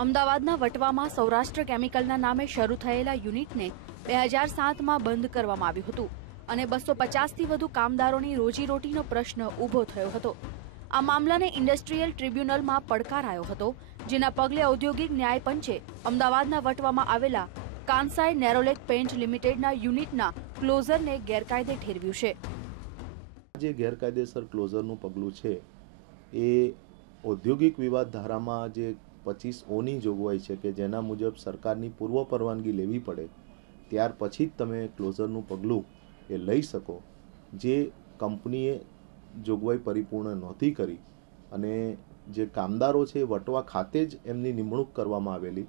અમદાવાદના વટવામાં સૌરાષ્ટ્ર કેમિકલના નામે શરૂ થયેલા યુનિટને બે હજાર સાતમાં બંધ કરવામાં આવ્યું હતું અને બસો પચાસથી વધુ કામદારોની રોજીરોટીનો પ્રશ્ન ઊભો થયો હતો. આ મામલાને ઇન્ડસ્ટ્રીયલ ટ્રિબ્યુનલમાં પડકારાયો હતો, જેના પગલે ઔદ્યોગિક ન્યાય પંચે અમદાવાદના વટવામાં આવેલા કાંસાઈ નેરોલેક પેન્ટ લિમિટેડના યુનિટના ક્લોઝરને ગેરકાયદે ઠેરવ્યું છે. જે ગેરકાયદેસર ક્લોઝરનું પગલું છે, એ ઔદ્યોગિક વિવાદ ધારામાં જે પચીસ ઓની જોગવાઈ છે કે જેના મુજબ સરકારની પૂર્વ પરવાનગી લેવી પડે, ત્યાર પછી જ તમે ક્લોઝરનું પગલું એ લઈ શકો. જે કંપનીએ જોગવાઈ પરિપૂર્ણ નહોતી કરી અને જે કામદારો છે વટવા ખાતે જ એમની નિમણૂક કરવામાં આવેલી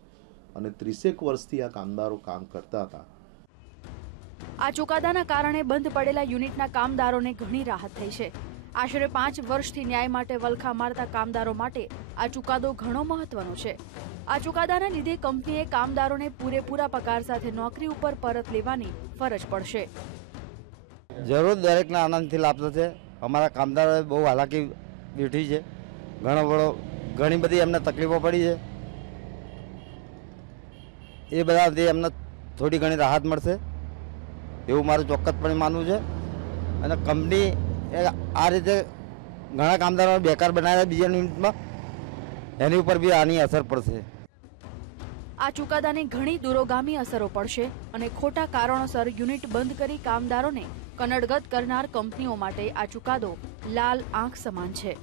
અને ત્રીસેક વર્ષથી આ કામદારો કામ કરતા હતા. આ ચુકાદાના કારણે બંધ પડેલા યુનિટના કામદારોને ઘણી રાહત થઈ છે. આશરે પાંચ વર્ષથી ન્યાય માટે વલખા મારતા કામદારો માટે આ ચુકાદો ઘણો મહત્વનો છે. આ ચુકાદાના લીધે કંપનીએ કામદારોને પૂરેપૂરા પગાર સાથે નોકરી ઉપર પરત લેવાની ફરજ પડશે. જરૂર દરેકને આનંદથી લાભ થશે. અમારા કામદારોએ બહુ હાલાકી બેઠી છે. ઘણો બધો, ઘણી બધી એમને તકલીફો પડી છે. એ બધાથી એમને થોડી ઘણી રાહત મળશે. એવું મારું ચોક્કસપણે માનવું છે. અને કંપની આ રીતે ઘણા કામદારો બેકાર બનાવ્યા બીજા યુનિટમાં એની ઉપર બી આની અસર પડશે. આ ચુકાદાની ઘણી દૂરોગામી અસરો પડશે અને ખોટા કારણોસર યુનિટ બંધ કરી કામદારોને કનડગત કરનાર કંપનીઓ માટે આ ચુકાદો લાલ આંખ સમાન છે.